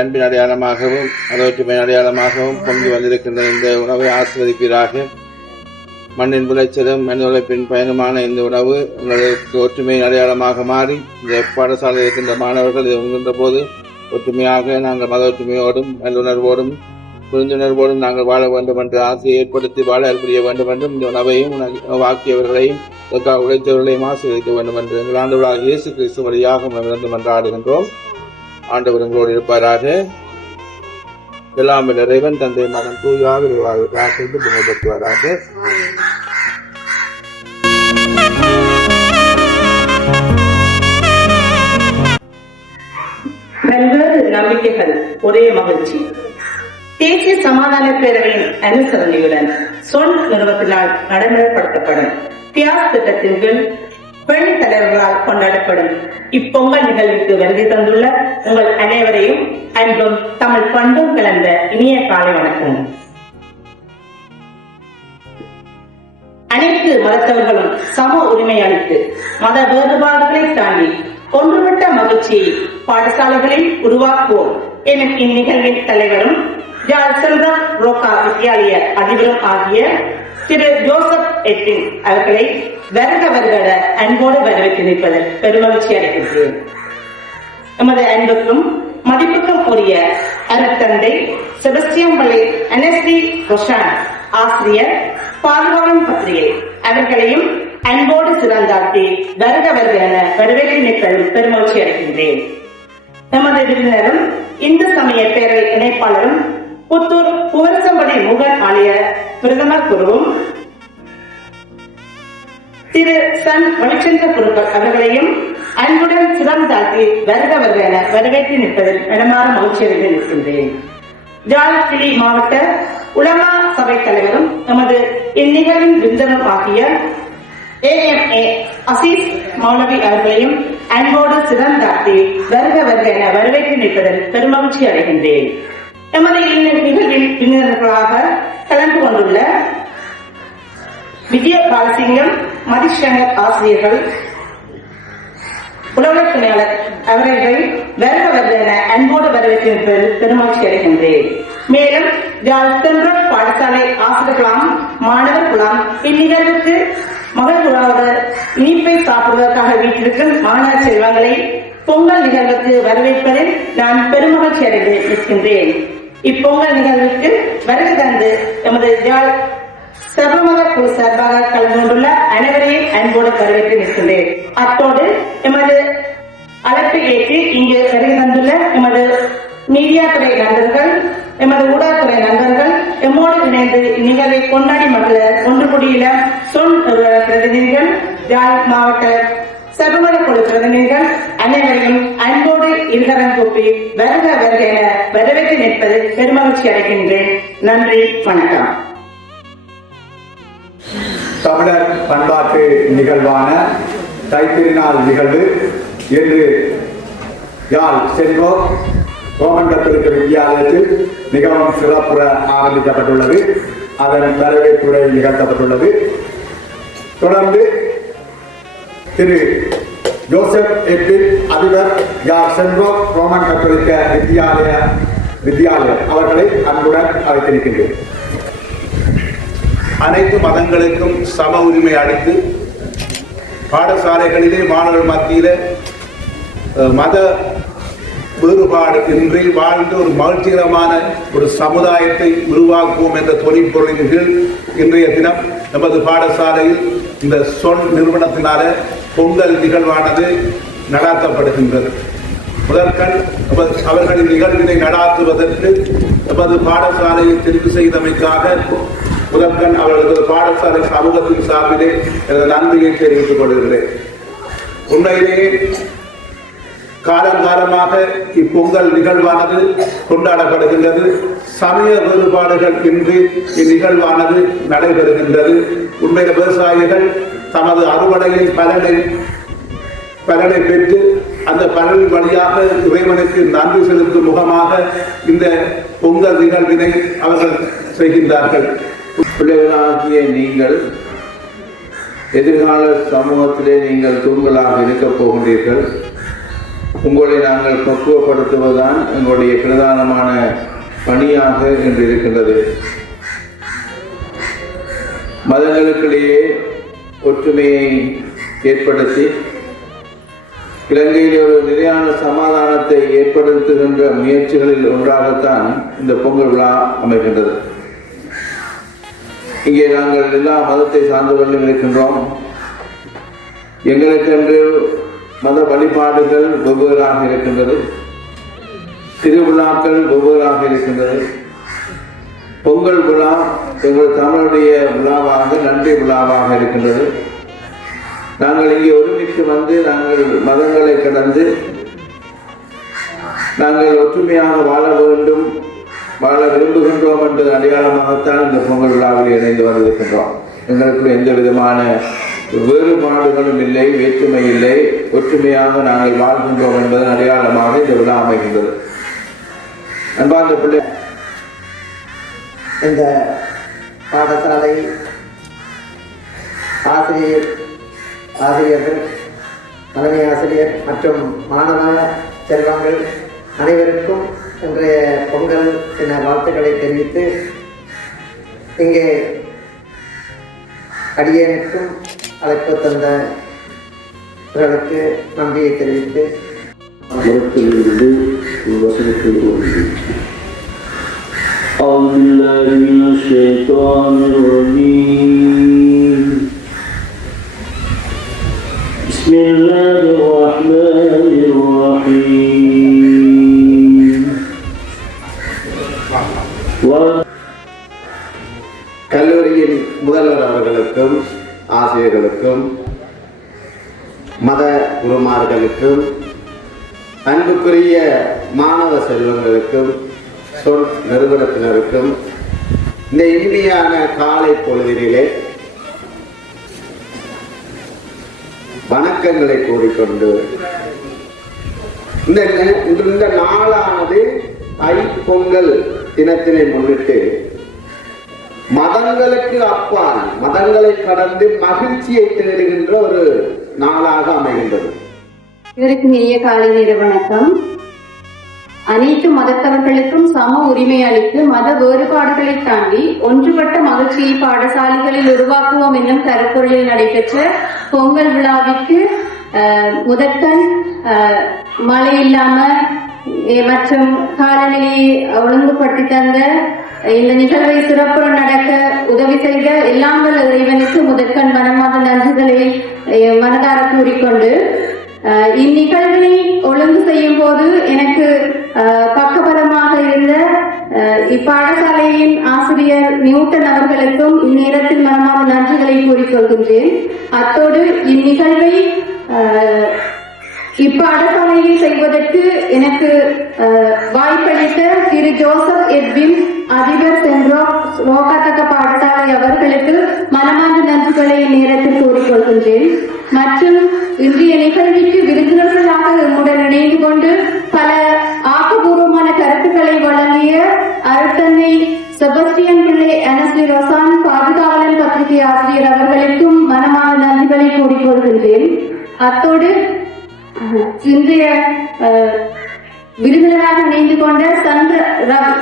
அன்பின் அடையாளமாகவும் அதொற்றுமை அடையாளமாகவும் பொங்கி வந்திருக்கின்ற இந்த உணவை ஆசிர்வதிப்பீராக. மண்ணின் விளைச்சலும் மனித உழைப்பின் பயனுமான இந்த உணவு உங்களுக்கு ஒற்றுமையின் அடையாளமாக மாறி இந்த பாடசாலையில் இருக்கின்ற மாணவர்கள் இதை உண்கின்ற போது ஒற்றுமையாக நாங்கள் மத ஒற்றுமையோடும் நல்லுணர்வோடும் புரிந்துணர்வோடும் நாங்கள் வாழ வேண்டும் என்ற ஆசையை ஏற்படுத்தி வாழ புரிய வேண்டும் என்றும் இந்த உணவையும் வாக்கியவர்களையும் உழைத்தவர்களையும் ஆசீர்வதிக்க வேண்டும் என்று எங்கள் ஆண்டவராக இயேசு கிறிஸ்து வழியாக வேண்டும் என்று ஆடுகின்றோம். ஆண்டவர் உங்களோடு இருப்பாராக. எல்லாம் இறைவன் தந்தை மகன் தூயாக குணப்படுத்துவாராக. பல்வேறு நம்பிக்கைகள் ஒரே மகிழ்ச்சி. தேசிய சமாதான பேரவையின் அனுசரணையுடன் சொல் நிறுவனத்தினால் நடைமுறைப்படுத்தப்படும் பியாஸ் திட்டத்தின் கீழ் பெண் தலைவர்களால் கொண்டாடப்படும் இப்பொங்கல் நிகழ்வுக்கு வருகை தந்துள்ள உங்கள் அனைவரையும் அன்பும் தமிழ் பண்பும் கலந்த இனிய காலை வணக்கம். அனைத்து மதத்தவர்களும் சம உரிமை அளித்து மத வேறுபாடுகளை தாண்டி ஒன்றுபட்ட மகிழ்ச்சியை பாடசாலைகளில் உருவாக்குவோம் எனும் இந்நிகழ்வின் தலைவரும் ஜால்சந்திரம் ரோகா வித்யாலய அதிபரும் ஆகிய திரு ஜோசப் எட்டின் அவர்களை வருக வருக அன்போடு வரவேற்று நிற்பதில் பெருமகிழ்ச்சி அடைகின்றேன். எமது அன்புக்கும் மதிப்புக்கும் உரிய அருத்தந்தை செபஸ்டியன் பள்ளி NSD ரொஷான் ஆசிரியர் பாதுகாவலன் பத்திரிகை அவர்களையும் அன்போடு சிறந்தாட்டி வருக வருக என வரவேற்று நிற்பதில் பெருமகிழ்ச்சி அடைகின்றேன். எமது விருந்தினரும் இந்து சமய பேரவை இணைப்பாளரும் புத்தூர் புவரசம்படி முகன் ஆலய பிரதமர் குருவும் திரு சன் வழிச்சென்ற குருக்கள் அவர்களையும் அன்புடன் சிறந்தாக்கி வருக வருக என வரவேற்று நிற்பதில் மனமாற மகிழ்ச்சியடைந்து நிற்கின்றேன். ஜால்கிளி மாவட்ட உலமா சபை தலைவரும் எமது இந்நிகழ்வின் விருந்தினர் ஆகிய AMA அசீஸ் மௌலவி அவர்களையும் அன்போடு சிறந்தாக்கி வருக வருக என வரவேற்று நிற்பதில் பெருமகிழ்ச்சி அடைகின்றேன். எமது நிகழ்வில் விருந்தினர்களாக கலந்து கொண்டுள்ள விஜய பாலசிங்கம் மதிஷங்கர் ஆசிரியர்கள் புலவர் துணையாளர் அவர்களை வருக வருக என அன்போடு வரவேற்று பெருமகிழ்ச்சி அடைகின்றேன். மேலும் ஜால்சந்திரம் பாடசாலை ஆசிரியர்களாம் மாணவர் குலாம் இந்நிகழ்வுக்கு மகள் குழாவோட இனிப்பை சாப்பிடுவதற்காக வீட்டிற்கும் மாணவ செல்வங்களை பொங்கல் நிகழ்வுக்கு வரவேற்பதில் நான் பெருமகிழ்ச்சி அடைந்து இருக்கின்றேன். இப்பொங்கல் நிகழ்வுக்கு வருகை தந்து எமது ஜால் சர்வமத குழு சார்பாக கலந்து கொண்டுள்ள அனைவரையும் அன்போடு வரவேற்று நிற்கின்றேன். அத்தோடு எமது அழைப்பை ஏற்று இங்கு வருகை தந்துள்ள எமது மீடியா துறை நண்பர்கள் எமது ஊடகத்துறை நண்பர்கள் எம்மோடு இணைந்து இந்நிகழ்வை கொண்டாடி மகள ஒன்று கூடியுள்ள சொல் பிரதிநிதிகள் யாழ் மாவட்ட சர்வமத குழு பிரதிநிதிகள் அனைவரையும் அன்போடு இருகரம் கூப்பி வருக வருக என வரவேற்று நிற்பது பெருமகிழ்ச்சி அடைகின்றேன். நன்றி, வணக்கம். தமிழர் பண்பாட்டு நிகழ்வான தைத்திருநாள் நிகழ்வு இன்று யாழ் செல்வோ ரோமன் கத்தோலிக்க வித்தியாலயத்தில் மிகவும் சிறப்புற ஆரம்பிக்கப்பட்டுள்ளது. அதன் வரவேற்புரை நிகழ்த்தப்பட்டுள்ளது. தொடர்ந்து திரு ஜோசப் எட்டின் அதிபர் யாழ் செல்வோ ரோமன் கத்தோலிக்க வித்தியாலயம் அவர்களை அன்புடன் அழைத்திருக்கின்றேன். அனைத்து மதங்களுக்கும் சம உரிமை அளித்து பாடசாலைகளிலே மாணவர்கள் மத்தியில் மத வேறுபாடு இன்றி வாழ்ந்து ஒரு மகிழ்ச்சிகரமான ஒரு சமுதாயத்தை உருவாக்குவோம் என்ற தொழிற்பொருளின் கீழ் இன்றைய தினம் நமது பாடசாலையில் இந்த சொல் நிறுவனத்தினால பொங்கல் நிகழ்வானது நடாத்தப்படுகின்றது. முதற்கண் அவர்களின் நிகழ்வினை நடாத்துவதற்கு நமது பாடசாலையை தெரிவு செய்தமைக்காக முதற்கண் அவர்களது பாடசாலை சமூகத்தின் சார்பிலே நன்றியை தெரிவித்துக் கொள்கிறேன். உண்மையிலேயே காலங்காலமாக இப்பொங்கல் நிகழ்வானது கொண்டாடப்படுகின்றது. சமய வேறுபாடுகள் இன்றி இந்நிகழ்வானது நடைபெறுகின்றது. உண்மையில விவசாயிகள் தமது அறுவடையின் பலனை பெற்று அந்த பலன் வழியாக இறைவனுக்கு நன்றி செலுத்தும் முகமாக இந்த பொங்கல் நிகழ்வினை அவர்கள் செய்கின்றார்கள். பிள்ளைகளாகிய நீங்கள் எதிர்கால சமூகத்திலே நீங்கள் தூண்களாக இருக்கப் போகின்றீர்கள். உங்களை நாங்கள் பக்குவப்படுத்துவதுதான் எங்களுடைய பிரதானமான பணியாக இன்று இருக்கின்றது. மதங்களுக்கிடையே ஒற்றுமையை ஏற்படுத்தி இலங்கையில் ஒரு நிலையான சமாதானத்தை ஏற்படுத்துகின்ற முயற்சிகளில் ஒன்றாகத்தான் இந்த பொங்கல் விழா அமைகின்றது. இங்கே நாங்கள் எல்லா மதத்தை சார்ந்தவர்களும் இருக்கின்றோம். எங்களுக்கென்று மத வழிபாடுகள் வெவ்வேறாக இருக்கின்றது, திருவிழாக்கள் வெவ்வேறாக இருக்கின்றது. பொங்கல் விழா எங்கள் தமிழுடைய விழாவாக நன்றி விழாவாக இருக்கின்றது. நாங்கள் இங்கே ஒருமித்து வந்து நாங்கள் மதங்களை கடந்து நாங்கள் ஒற்றுமையாக வாழ வேண்டும், வாழ விரும்புகின்றோம் என்ற அடையாளமாகத்தான் இந்த பொங்கல் விழாவில் இணைந்து வந்திருக்கின்றோம். எங்களுக்கு எந்த விதமான வேறுபாடுகளும் இல்லை, வேற்றுமை இல்லை, ஒற்றுமையாக நாங்கள் வாழ்கின்றோம் என்பதன் அடையாளமாக இந்த விழா அமைகின்றது. அன்பார்ந்த பிள்ளை, இந்த பாடசாலை ஆசிரியர்கள், தலைமை ஆசிரியர் மற்றும் மாணவ செல்வங்கள் அனைவருக்கும் இன்றைய பொங்கல் தின வாழ்த்துக்களை தெரிவித்து, இங்கே அடியேனுக்கும் அழைப்பு தந்தவர்களுக்கு நன்றியை தெரிவித்து أعوذ بالله من الشيطان الرجيم. بسم الله الرحمن الرحيم. கல்லூரியின் முதல்வர் அவர்களுக்கும் ஆசிரியர்களுக்கும் மத குருமார்களுக்கும் அன்புக்குரிய மாணவ செல்வங்களுக்கும் சொல் நிறுவனத்தினருக்கும் இந்த இனிமையான காலை பொழுதிலே வணக்கங்களை கூறிக்கொண்டு இந்த நாளானது தைப்பொங்கல் தினத்தினை முன்னிட்டு மதங்களுக்கு அப்பால் மதங்களை கடந்து மகிழ்ச்சியை தேடுகின்ற ஒரு நாளாக அமைகின்றது. இவருக்கு இனிய காலை நேர வணக்கம். அனைத்து மதத்தவர்களுக்கும் சம உரிமை அளித்து மத வேறுபாடுகளை தாண்டி ஒன்றுபட்ட மகிழ்ச்சியை பாடசாலைகளில் உருவாக்குவோம் என்னும் கருப்பொருளில் நடைபெற்ற பொங்கல் விழாவிற்கு முதற்கண் மழை இல்லாம மற்றும் காலநிலையை ஒழுங்குபடுத்தி தந்த இந்த நிகழ்வை சிறப்புற நடக்க உதவி செய்த எல்லாம் வல்ல இறைவனுக்கு முதற்கண் மனமாத நன்றிகளை மனதார கூறிக்கொண்டு இந்நிகழ்வினை ஒழுங்கு செய்யும் போது எனக்கு பக்கபலமாக இருந்த இப்பாடசாலையின் ஆசிரியர் நியூட்டன் அவர்களுக்கும் இந்நேரத்தில் மனமாத நன்றிகளை கூறிக்கொள்கின்றேன். அத்தோடு இந்நிகழ்வை இப்பாடசாலையில் செய்வதற்கு எனக்கு வாய்ப்பளித்த திரு ஜோசப் எட்வின், அதிபர் சென்றோ ரோகாத்தக பாடசாலை அவர்களுக்கு மனமார்ந்த நன்றிகளை இந்நேரத்தில் கூறிக்கொள்கின்றேன். மற்றும் இன்றைய நிகழ்விற்கு விருந்தினர்களாக நம்முடன் இணைந்து கொண்டு பல ஆக்கப்பூர்வமான கருத்துக்களை வழங்கிய அருட்தந்தை செபஸ்டியன் பிள்ளை அனஸ்லி ரொசான் பாதுகாவலன் பத்திரிகை ஆசிரியர் அவர்களுக்கும் மனமார்ந்த நன்றிகளை கூறிக்கொள்கின்றேன். அத்தோடு இன்றைய விருந்தினராக இணைந்து கொண்ட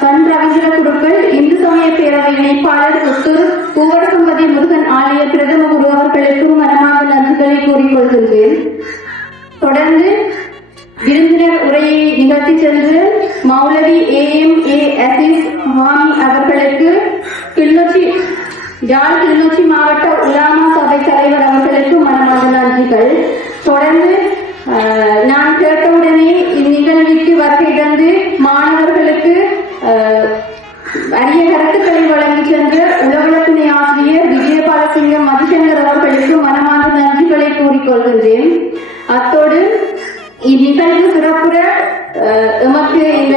சன் ரவீந்திர குருக்கள், இந்து சமய பேரவை இணைப்பாளர் புத்தூர் பூவரசம்பதி முருகன் ஆலய பிரதம குரு அவர்களுக்கும் மனமார்ந்த நன்றிகளை கூறிக்கொள்கின்றேன். தொடர்ந்து விருந்தினர் உரையை நிகழ்த்தி சென்று மௌலவி AMA அசீஸ் சுவாமி அவர்களுக்கு கிளிநொச்சி மாவட்ட உலாமா சபை தலைவர் அவர்களுக்கு மனமார்ந்த நன்றிகள். தொடர்ந்து நான் கேட்டவுடனே இந்நிகழ்விற்கு வருகை தந்து மாணவர்களுக்கு அரிய கருத்துக்களை வழங்கி சென்ற உளவுளத்துணை ஆசிரியர் விஜயபாலசிங்கம் மதிசங்கர் அவர்களுக்கு மனமார்ந்த நன்றிகளை கூறிக்கொள்கின்றேன். அத்தோடு இந்நிகழ்வு சிறப்புற எமக்கு இந்த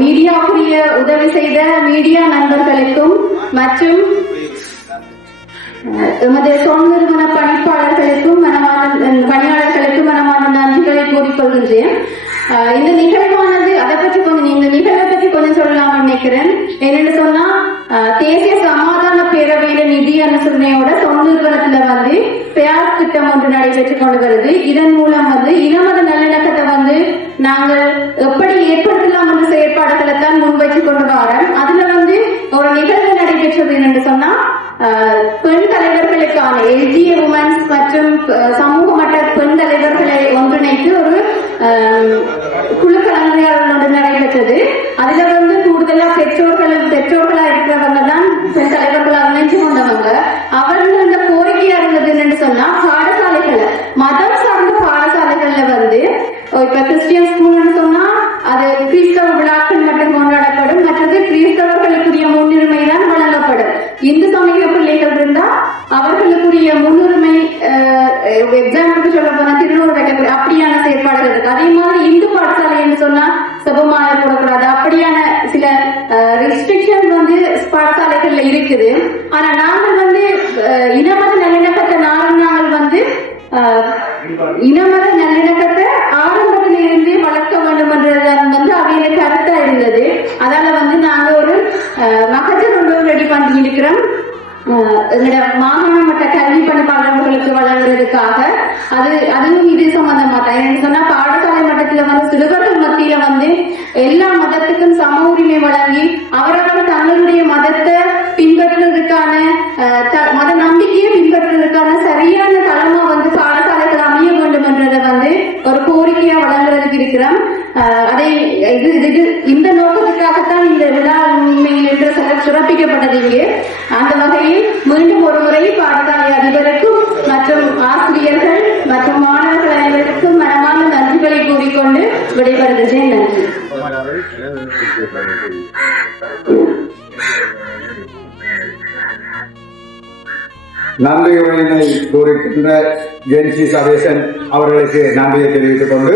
மீடியாவுடைய உதவி செய்த மீடியா நண்பர்களுக்கும் மற்றும் எமது சொந்த நிறுவன பணியாளர்களுக்கும் மனமார்ந்த நன்றிகளை கூறிக்கொள்கின்றேன். இந்த நிகழ்வானது அதை பற்றி இந்த நிகழ்வை பற்றி கொஞ்சம் சொல்லலாம்னு நினைக்கிறேன். என்னன்னு சொன்னா, தேசிய சமாதான பேரவையில நிதி அனுசரணையோட சொந்த நிறுவனத்துல வந்து பெயாஸ் திட்டம் ஒன்று நடைபெற்றுக் கொண்டு வருது. இதன் மூலம் இனமத நல்லிணக்கத்தை நாங்கள் எப்படி ஏற்படுத்தலாம் என்ற செயற்பாடுகளை தான் முன்வைத்துக் கொண்டு வரோம். அதுல ஒரு நிகழ்வு நடைபெற்றது என்று சொன்னா பெண் தலைவர்களுக்கான எல்ஜிஏ உமன்ஸ் மற்றும் சமூக மட்ட பெண் தலைவர்களை ஒன்றிணைத்து ஒரு குழு கலந்துரையாடல் ஒன்று நடைபெற்றது. அதுல கூடுதலா பெற்றோர்களா இருக்கிறவங்க தான் பெண் தலைவர்களாக நினைச்சு கொண்டவங்க. அவர்கள் இந்த கோரிக்கையா இருந்தது என்று சொன்னா பாடசாலைகள்ல மதம் சார்ந்த பாடசாலைகள்ல இப்ப கிறிஸ்டியன் ஸ்கூல்னு சொன்னா அது கிறிஸ்தவ விழாக்கள் மட்டும் கொண்டாடப்படும், மற்றது கிறிஸ்தவர்களுக்குரிய முன்னுரிமை தான் வழங்கப்படும். இந்து சமய பிள்ளைகள் இருந்தா அவர்களுக்குரிய முன்னுரிமை எக்ஸாம்பிளுக்கு சொல்ல போனா திருநூறு வைக்க அப்படியான செயற்பாடுகள் இருக்கு. அதே மாதிரி இந்து பாடசாலை என்று சொன்னா சபமாலை போடக்கூடாது, அப்படியான சில ரெஸ்ட்ரிக்ஷன் பாடசாலைகள்ல இருக்குது. ஆனா நாங்கள் இனமத நல்லிணக்கத்தை நாங்கள் இனமத நல்லிணக்கத்தை ஆரம்பத்தில இருந்தே வளர்க்க வேண்டும் என்றது அவையில கருத்தா இருந்தது. அதால நாங்க ஒரு மகஜர் ஒன்று ரெடி பண்ணி இருக்கிறோம் எங்களோட மாகாண மட்ட கல்வி பணிப்பாளர்களுக்கு வழங்குறதுக்காக. அதுவும் இது சம்பந்தமா தான் சொன்னா பாடசாலை மட்டத்துல சிறுவர்கள் மத்தியில எல்லா மதத்துக்கும் சம உரிமை வழங்கி அவரவர்கள் தங்களுடைய மதத்தை பின்பற்றுவதற்கான மத நம்பிக்கையை பின்பற்றுவதற்கான சரியான தளமா பாடசாலைகள் அமைய வேண்டும் என்றதை ஒரு கோரிக்கையா வழங்குறதுக்கு இருக்கிறோம். அதை இந்த நோக்கத்துக்காகத்தான் இந்த விழா உண்மையில் என்று சிறப்பிக்கப்பட்டது இங்கே. அந்த வகையில் மீண்டும் ஒரு முறை பாடசாலை அதிபருக்கும் மற்றும் ஆசிரியர்கள் மற்றும் மாணவர்கள் அனைவருக்கும் மனமான நன்றிகளை கூறிக்கொண்டு விடைபெறுகிறேன். நன்றி. நன்றியுரையினை கூறுகின்ற ஜென்சி சதேசன் அவர்களுக்கு நன்றியை தெரிவித்துக் கொண்டு